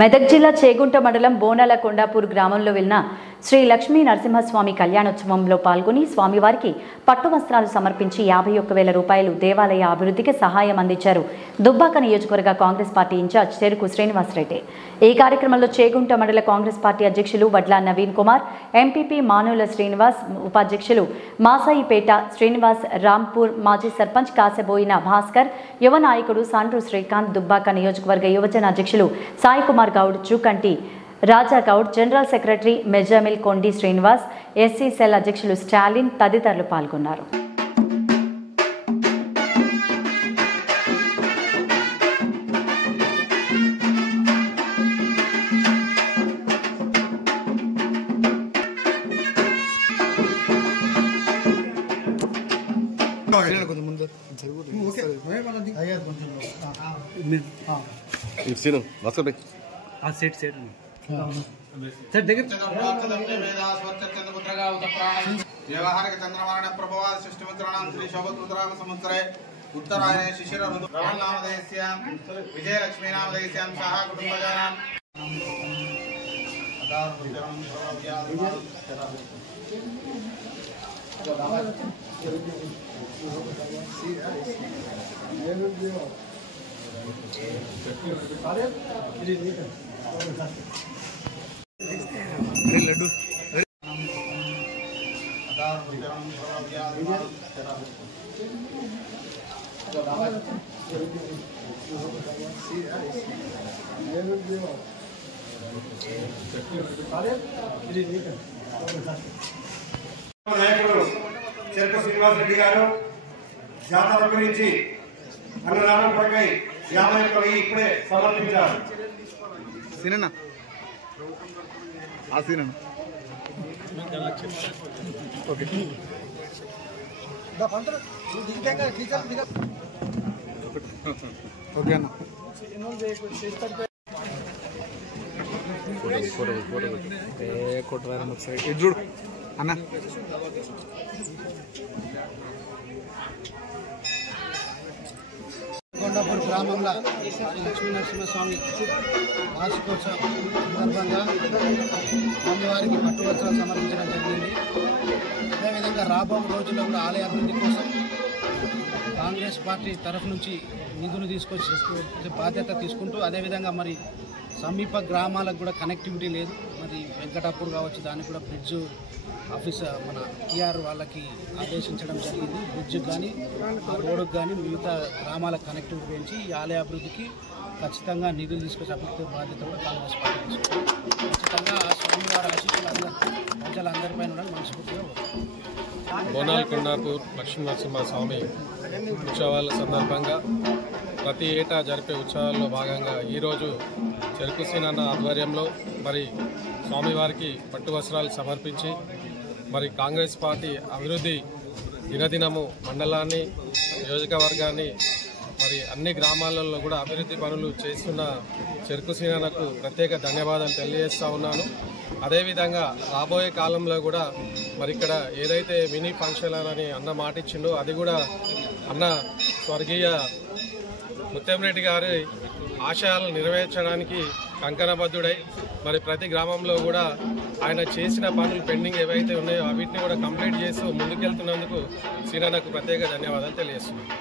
మెదక్ జిల్లా చేగుంట మండలం బోనాల కొండాపూర్ గ్రామంలో వెళ్లిన శ్రీ లక్ష్మీ నరసింహస్వామి కళ్యాణోత్సవంలో పాల్గొని స్వామివారికి పట్టు వస్త్రాలు సమర్పించి 51,000 రూపాయలు దేవాలయ అభివృద్ధికి సహాయం అందించారు దుబ్బాక నియోజకవర్గ కాంగ్రెస్ పార్టీ ఇన్ఛార్జ్ చెరుకు శ్రీనివాసరెడ్డి। ఈ కార్యక్రమంలో చేగుంట మండల కాంగ్రెస్ పార్టీ అధ్యక్షులు వడ్ల నవీన్ కుమార్, ఎంపీపీ మానుల శ్రీనివాస్, ఉపాధ్యక్షులు మాసాయిపేట శ్రీనివాస్, రాంపూర్ మాజీ సర్పంచ్ కాసెబోయిన భాస్కర్, యువ నాయకుడు సాండ్రు శ్రీకాంత్, దుబ్బాక నియోజకవర్గ యువజన అధ్యక్షులు సాయి కుమార్ గౌడ్, జూకంటి రాజా గౌడ్, జనరల్ సెక్రటరీ మెజామిల్ కొండి శ్రీనివాస్, ఎస్సీ సెల్ అధ్యక్షులు స్టాలిన్ తదితరులు పాల్గొన్నారు। व्यवहारिक चंद्रमाण प्रभवा सृष्टिमित्राणां श्री शोभतुत्राम संवत्सरे उत्तरायणे शिशिर ऋतु नामधेयस्यां विजयलक्ष्मी नामधेयस्यां सह कुटुंबजानां लड्डू చెరుకు శ్రీనివాస్ రెడ్డి గారు జాతర గురించి అన్నదానం కొరకై 51,000 ఇప్పుడే సమర్పించారు। సినన్న ఆ సినన్న ఓకే ఓకే అన్న కొట్టవారన్న ఒకసారి ఇది చూడు అన్న కొండాపూర్ గ్రామంలో లక్ష్మీ నరసింహస్వామి వార్షికోత్సవం సందర్భంగా స్వామివారికి పట్టు వస్త్రాలు సమర్పించడం జరిగింది। అదేవిధంగా రాబో రోజుల్లో కూడా ఆలయ అభివృద్ధి కోసం కాంగ్రెస్ పార్టీ తరఫు నుంచి నిధులు తీసుకొచ్చి బాధ్యత తీసుకుంటూ, అదేవిధంగా మరి సమీప గ్రామాలకు కూడా కనెక్టివిటీ లేదు, మరి వెంకటాపూర్ కావచ్చు, దానికి కూడా బ్రిడ్జ్ ఆఫీస్ మన టీఆర్ వాళ్ళకి ఆదేశించడం జరిగింది। బ్రిడ్జ్కి కానీ ఆ రోడ్డుకు కానీ మిగతా గ్రామాలకు కనెక్టివిటీ పెంచి ఈ ఆలయ అభివృద్ధికి ఖచ్చితంగా నిధులు తీసుకొచ్చి అభివృద్ధి బాధ్యత కూడా కాంగ్రెస్ పార్టీ తీసుకుంది। ఖచ్చితంగా స్వామివారి ఆశీస్సులు ప్రజలందరిపైన ఉండాలని మనస్ఫూర్తిగా బోనాల కొండాపూర్ లక్ష్మీ నరసింహస్వామి ఉత్సవాల సందర్భంగా ప్రతి ఏటా జరిపే ఉత్సవాల్లో భాగంగా ఈరోజు చెరుకు సీనన్న ఆధ్వర్యంలో మరి స్వామివారికి పట్టు వస్త్రాలు సమర్పించి మరి కాంగ్రెస్ పార్టీ అభివృద్ధి దినదినము మండలాన్ని, నియోజకవర్గాన్ని, మరి అన్ని గ్రామాలలో కూడా అభివృద్ధి పనులు చేస్తున్న చెరుకు సీనన్నకు ప్రత్యేక ధన్యవాదాలు తెలియజేస్తూ ఉన్నాను। అదేవిధంగా రాబోయే కాలంలో కూడా మరి ఇక్కడ ఏదైతే మినీ ఫంక్షన్ అని అన్న మాటిచ్చిండో అది కూడా అన్న స్వర్గీయ ముత్యంరెడ్డి గారి ఆశయాలను నెరవేర్చడానికి కంకణబద్ధుడై మరి ప్రతి గ్రామంలో కూడా ఆయన చేసిన పనులు పెండింగ్ ఏవైతే ఉన్నాయో వీటిని కూడా కంప్లీట్ చేస్తూ ముందుకెళ్తున్నందుకు సీనన్నకు ప్రత్యేక ధన్యవాదాలు తెలియజేస్తున్నాను।